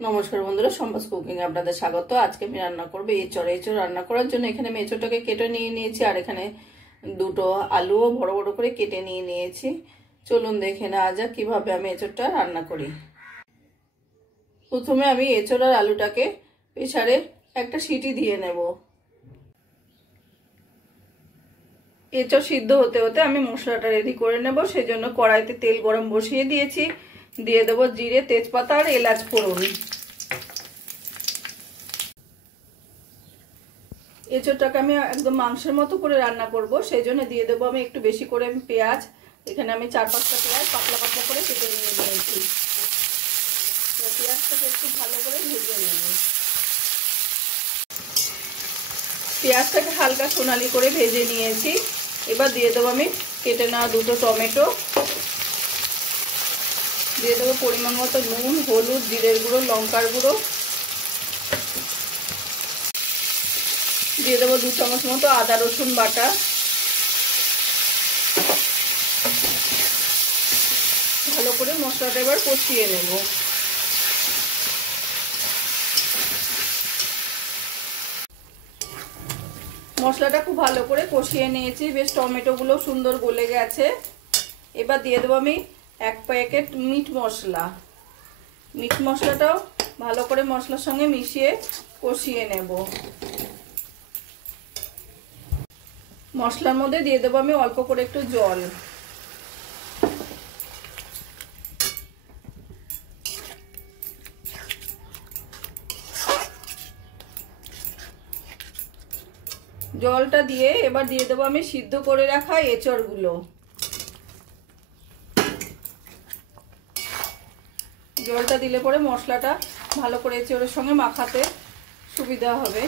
নমস্কার বন্ধুরা, সম্বাস কুকিং এ আপনাদের স্বাগত। আজকে আমি রান্না করবো এঁচড়। এঁচড় রান্না করার জন্য এখানে আমি এঁচড়টাকে কেটে নিয়ে নিয়েছি, আর এখানে দুটো আলুও বড় বড় করে কেটে নিয়ে নিয়েছি। চলুন দেখে নেওয়া যাক কিভাবে আমি এঁচড়টা রান্না করি। প্রথমে আমি এঁচড় আর আলুটাকে প্রেসারে একটা সিটি দিয়ে নেব। এঁচড় সিদ্ধ হতে হতে আমি মশলাটা রেডি করে নেব। সেজন্য কড়াইতে তেল গরম বসিয়ে দিয়েছি। দিয়ে দেবো জিরে, তেজপাতা আর এলাচ ফোড়ন। এঁচড়টাকে আমি একদম মাংসের মতো করে রান্না করব, সেই জন্য দিয়ে দেবো আমি একটু বেশি করে পেঁয়াজ। এখানে আমি 4-5টা পেঁয়াজ পাতলা পাতলা করে কেটে নিয়ে নিয়েছি। পেঁয়াজটাকে একটু ভালো করে ভেজে নেব। পেঁয়াজটাকে হালকা সোনালি করে ভেজে নিয়েছি। এবার দিয়ে দেবো আমি কেটে নেওয়া দুটো টমেটো। দিয়ে দেবো পরিমাণ মতো নুন, হলুদ, জিরের গুঁড়ো, লঙ্কার গুঁড়ো। দিয়ে দেবো 2 চামচ মতো আদা রসুন বাটা। ভালো করে মশলাটা এবার কষিয়ে নেব। মশলাটা খুব ভালো করে কষিয়ে নিয়েছি, বেশ টমেটোগুলো সুন্দর গলে গেছে। এবার দিয়ে দেবো আমি 1 প্যাকেট মিট মশলা। মিট মশলাটাও ভালো করে মশলার সঙ্গে মিশিয়ে কষিয়ে নেব। মশলার মধ্যে দিয়ে দেবো আমি অল্প করে একটু জল। জলটা দিয়ে এবার দিয়ে দেবো আমি সিদ্ধ করে রাখা এঁচড়গুলো। জলটা দিলে পরে মশলাটা ভালো করে এঁচড়ের সঙ্গে মাখাতে সুবিধা হবে।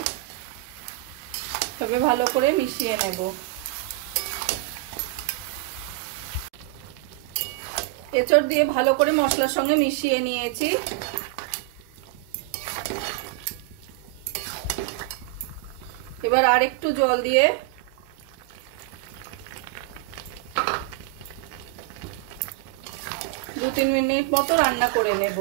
তবে ভালো করে মিশিয়ে নেব। এঁচড় দিয়ে ভালো করে মশলার সঙ্গে মিশিয়ে নিয়েছি। এবার আর একটু জল দিয়ে দু 3 মিনিট মতো রান্না করে নেব।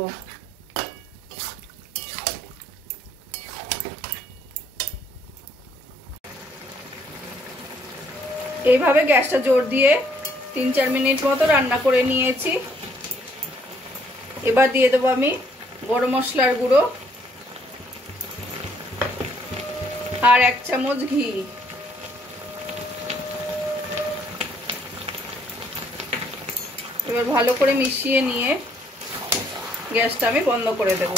এইভাবে গ্যাসটা জোর দিয়ে 3-4 মিনিট মতো রান্না করে নিয়েছি। এবার দিয়ে দেবো আমি গরম মশলার গুঁড়ো আর 1 চামচ ঘি। এবার ভালো করে মিশিয়ে নিয়ে গ্যাসটা আমি বন্ধ করে দেব।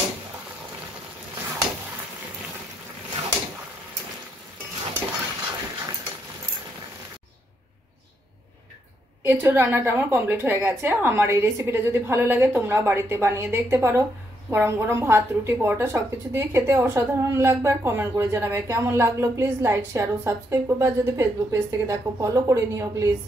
এঁচড় রান্নাটা আমার কমপ্লিট হয়ে গেছে। আমার এই রেসিপিটা যদি ভালো লাগে তোমরা বাড়িতে বানিয়ে দেখতে পারো। গরম গরম ভাত, রুটি, পরোটা সবকিছু দিয়ে খেতে অসাধারণ লাগবে। আর কমেন্ট করে জানাবে কেমন লাগলো। প্লিজ লাইক, শেয়ার ও সাবস্ক্রাইব করবে। আর যদি ফেসবুক পেজ থেকে দেখো ফলো করে নিও প্লিজ।